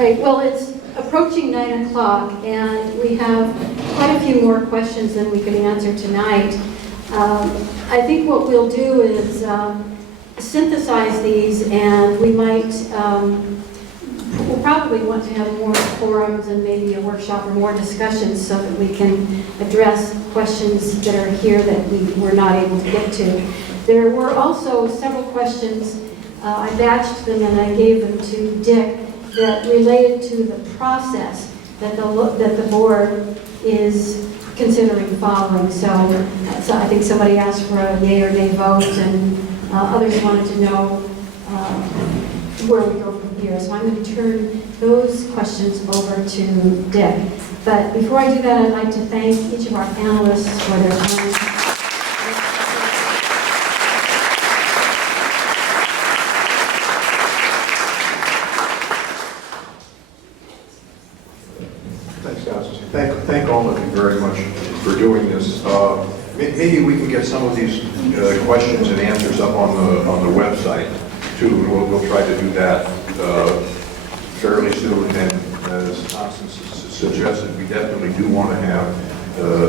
Right, well, it's approaching 9 o'clock, and we have quite a few more questions than we can answer tonight. I think what we'll do is synthesize these, and we might, we'll probably want to have more forums and maybe a workshop or more discussions so that we can address questions that are here that we were not able to get to. There were also several questions, I batched them and I gave them to Dick, that related to the process that the board is considering following. So I think somebody asked for a yay or nay vote, and others wanted to know where we go from here. So I'm going to turn those questions over to Dick. But before I do that, I'd like to thank each of our panelists for their time. Thank all of you very much for doing this. Maybe we can get some of these questions and answers up on the website too. We'll try to do that fairly soon. And as Constance suggested, we definitely do want to have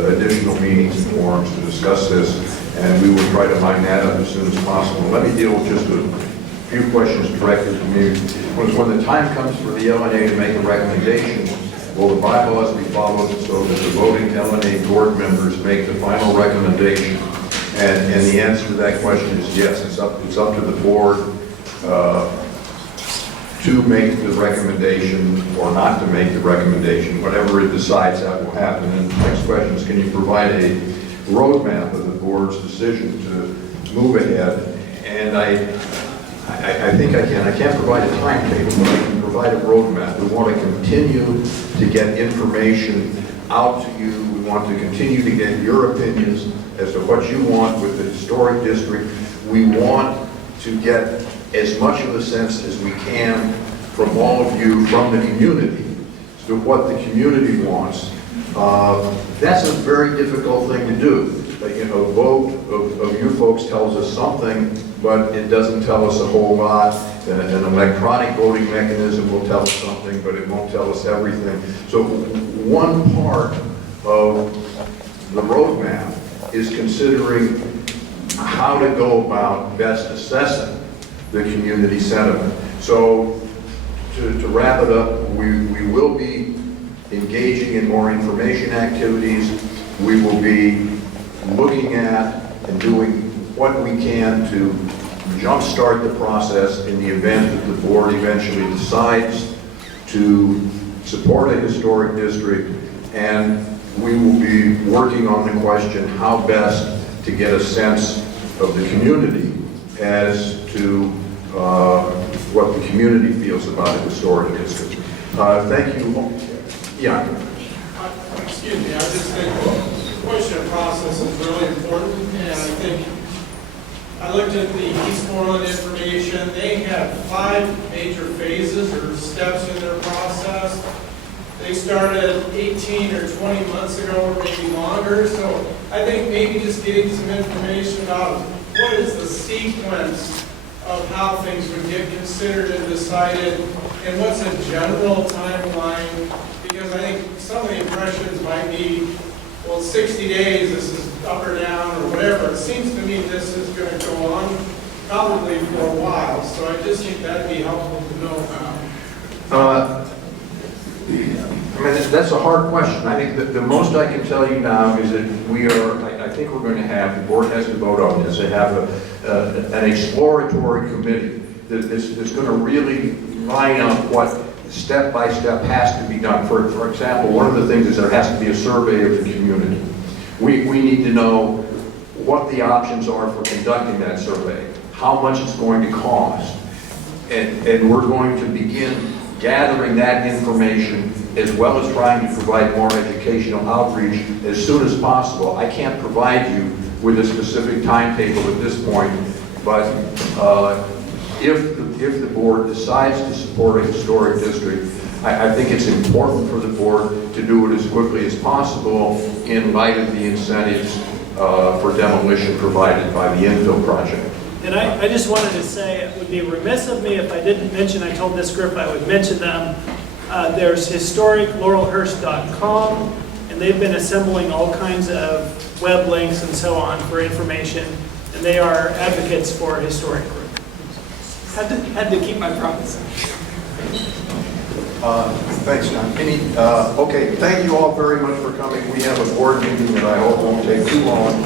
additional meetings and forums to discuss this, and we will try to line that up as soon as possible. Let me deal with just a few questions directed to me. When the time comes for the LNA to make a recommendation, will the bylaws be followed so that the voting LNA board members make the final recommendation? And the answer to that question is yes. It's up to the board to make the recommendation or not to make the recommendation. Whatever it decides, that will happen. And the next question is, can you provide a roadmap of the board's decision to move ahead? And I think I can. I can't provide a timetable, but I can provide a roadmap. We want to continue to get information out to you. We want to continue to get your opinions as to what you want with the historic district. We want to get as much of a sense as we can from all of you, from the community, as to what the community wants. That's a very difficult thing to do. A vote of you folks tells us something, but it doesn't tell us a whole lot. An electronic voting mechanism will tell us something, but it won't tell us everything. So one part of the roadmap is considering how to go about best assessing the community sentiment. So to wrap it up, we will be engaging in more information activities. We will be looking at and doing what we can to jumpstart the process in the event that the board eventually decides to support a historic district, and we will be working on the question how best to get a sense of the community as to what the community feels about a historic district. Thank you. Yeah. Excuse me, I just think the question of process is really important, and I think I looked at the Eastmoreland information. They have 5 major phases or steps in their process. They started 18 or 20 months ago, or maybe longer. So I think maybe just getting some information about what is the sequence of how things would get considered and decided, and what's a general timeline. Because I think some of the impressions might be, well, 60 days, this is up or down or whatever. It seems to me this is going to go on probably for a while. So I just think that'd be helpful to know about. I mean, that's a hard question. I think that the most I can tell you now is that we are, I think we're going to have, the board has to vote on this, and have an exploratory committee that's going to really line up what step-by-step has to be done. For example, one of the things is there has to be a survey of the community. We need to know what the options are for conducting that survey, how much it's going to cost, and we're going to begin gathering that information as well as trying to provide more educational outreach as soon as possible. I can't provide you with a specific timetable at this point, but if the board decides to support a historic district, I think it's important for the board to do it as quickly as possible in light of the incentives for demolition provided by the infill project. And I just wanted to say, it would be remiss of me if I didn't mention, I told this group I would mention them, There's historiclaurelhurst.com, and they've been assembling all kinds of web links and so on for information, and they are advocates for a historic group. Had to keep my promise. Thanks, John. Okay, thank you all very much for coming. We have a board meeting that I hope won't take too long.